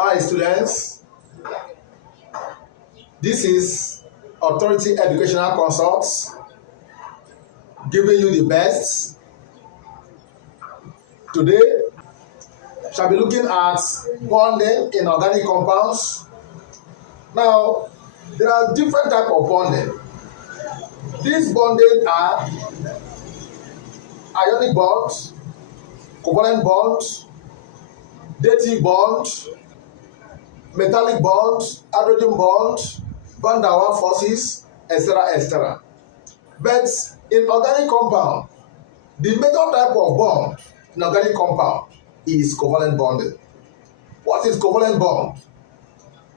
Hi students, this is Authority Educational Consults giving you the best. Today, shall be looking at bonding in organic compounds. Now, there are different types of bonding. These bonding are ionic bonds, covalent bonds, dative bonds, metallic bonds, hydrogen bonds, van der Waals forces, etc., etc. But in organic compound, the major type of bond in organic compound is covalent bonding. What is covalent bond?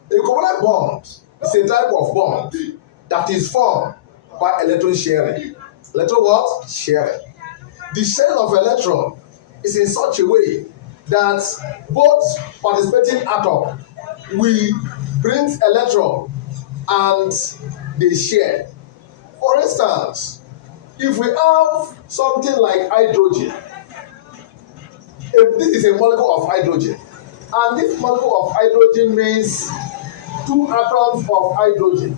A covalent bond is a type of bond that is formed by electron sharing. Electron what? Sharing. The sharing of electron is in such a way that both participating atoms will bring electron and they share. For instance, if we have something like hydrogen, if this is a molecule of hydrogen, and this molecule of hydrogen means two atoms of hydrogen,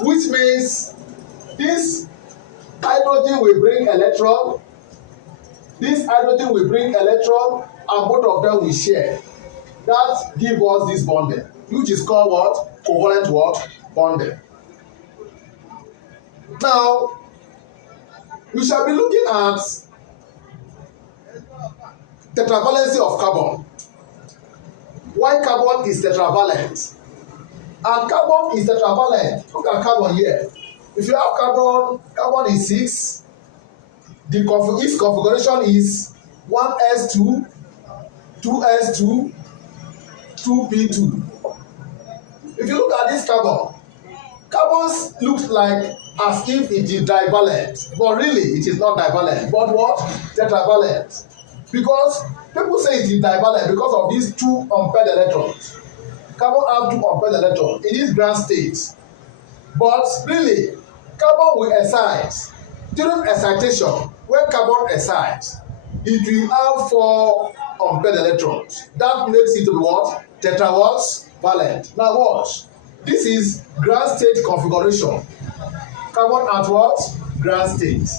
which means this hydrogen will bring electron, this hydrogen will bring electron, and both of them will share. That gives us this bonding, which is called what? Covalent what? Bonding. Now, we shall be looking at tetravalency of carbon. Why carbon is tetravalent? And carbon is tetravalent. Look at carbon here. If you have carbon, carbon is 6. Its configuration is 1s2, 2s2, 2p2. If you look at this carbon, carbon looks like as if it is divalent, but really it is not divalent, but what? Tetravalent. Because people say it is divalent because of these two unpaired electrons. Carbon have two unpaired electrons in this ground state, but really carbon will excite. During excitation, when carbon excites, it will have 4 unpaired electrons. That makes it to be what? Tetravalent. Now watch. This is ground state configuration. Carbon at what? Ground state.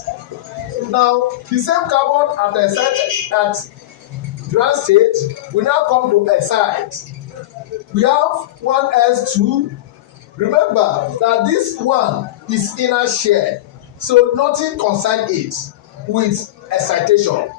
Now the same carbon at ground state will now come to excite. We have 1s2. Remember that this one is inner share, so nothing concerns it with excitation.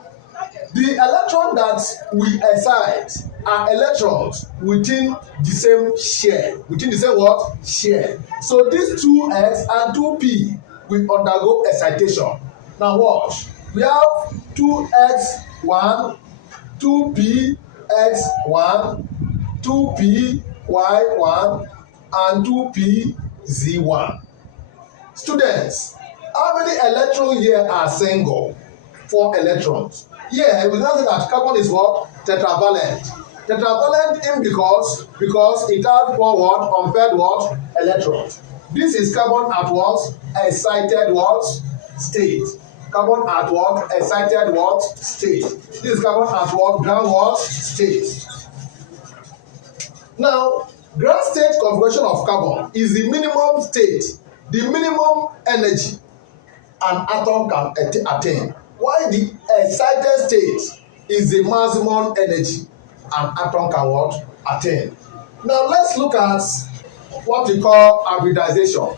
The electron that we excite are electrons within the same share. Within the same what? Share. So these 2s and 2p will undergo excitation. Now watch. We have 2x1, 2px1, 2py1, and 2pz1. Students, how many electrons here are single? 4 electrons. Here we now say that carbon is what? Tetravalent. Tetravalent in because it has 4 what? Unpaired what? Electrons. This is carbon at what? Excited what? State. Carbon at what? Excited what? State. This is carbon at what? Ground what? State. Now, ground state configuration of carbon is the minimum state, the minimum energy an atom can attain. While the excited state is the maximum energy an atom can what? Attain. Now let's look at what we call hybridization.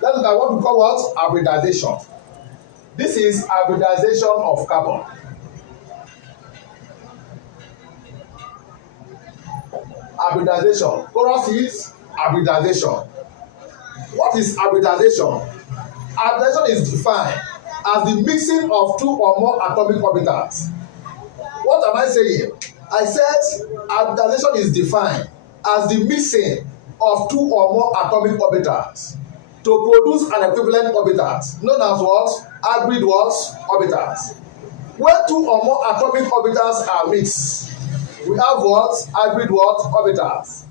Let's look at what we call what? Hybridization. This is hybridization of carbon. Hybridization. Chorus is hybridization. What is hybridization? Hybridization is defined as the mixing of 2 or more atomic orbitals. What am I saying? I said hybridization is defined as the mixing of 2 or more atomic orbitals to produce an equivalent orbital known as what? Hybrid what? Orbitals. When 2 or more atomic orbitals are mixed, we have what? Hybrid what? Orbitals.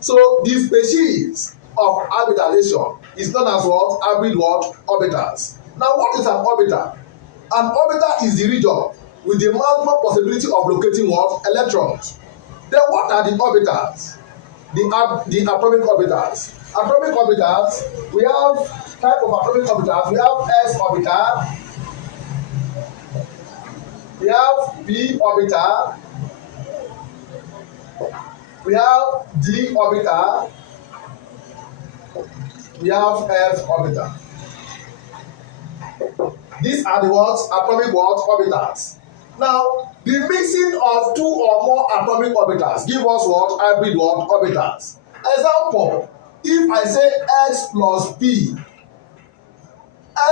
So the species of hybridization is known as what? Hybrid what? Orbitals. Now what is an orbital? An orbital is the region with the maximum possibility of locating what? Electrons. Then what are the orbitals? The atomic orbitals. Atomic orbitals, we have type of atomic orbitals. We have s orbital, we have p orbital, we have d orbital, we have f orbital. These are the words atomic words orbitals. Now, the mixing of two or more atomic orbitals give us what? Hybrid word orbitals. Example, if I say x plus p,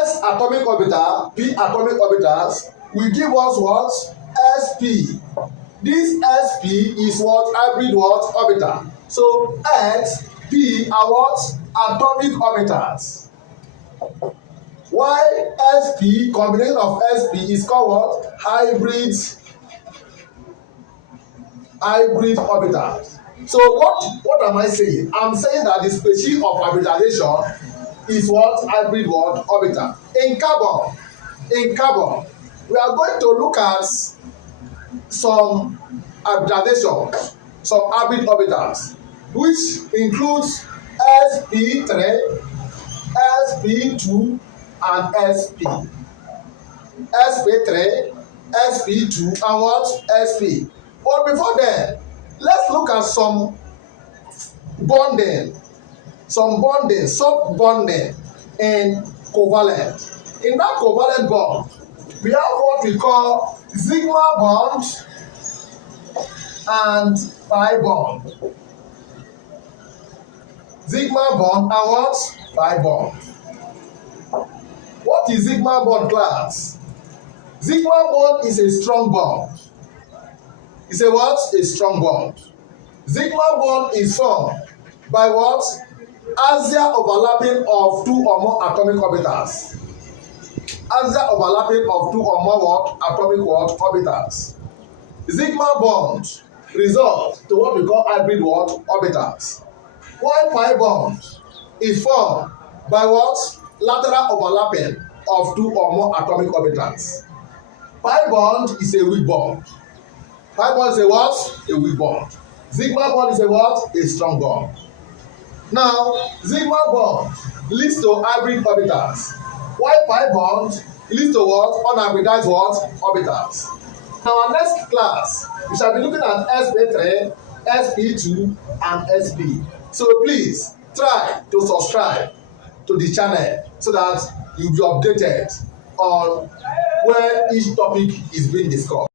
s atomic orbital, p atomic orbitals will give us what? Sp. This Sp is what? Hybrid word orbital. So x, p are what? Atomic orbitals. While sp, combination of sp is called what? Hybrid orbitals. So what am I saying? I'm saying that the species of hybridization is what? Hybrid word orbital. In carbon, we are going to look at some hybridization, some hybrid orbitals, which includes sp3, sp2, and sp. sp3, sp2, and what? Sp. But before then, let's look at some bonding, sub-bonding in covalent. In that covalent bond, we have what we call sigma bond and pi bond. Sigma bond and what? Pi bond. What is sigma bond class? Sigma bond is a strong bond. It's a what? A strong bond. Sigma bond is formed by what? Axial overlapping of two or more atomic orbitals. Axial overlapping of two or more what? Atomic what? Orbitals. Sigma bond results to what we call hybrid what? Orbitals. While pi bond is formed by what? Lateral overlapping of two or more atomic orbitals. Pi bond is a weak bond. Pi bond is a what? A weak bond. Sigma bond is a what? A strong bond. Now, sigma bond leads to hybrid orbitals, while pi bond leads to what? Unhybridized what? Orbitals. In our next class, we shall be looking at sp3, sp2, and sp. So please try to subscribe to the channel so that you'll be updated on where each topic is being discussed.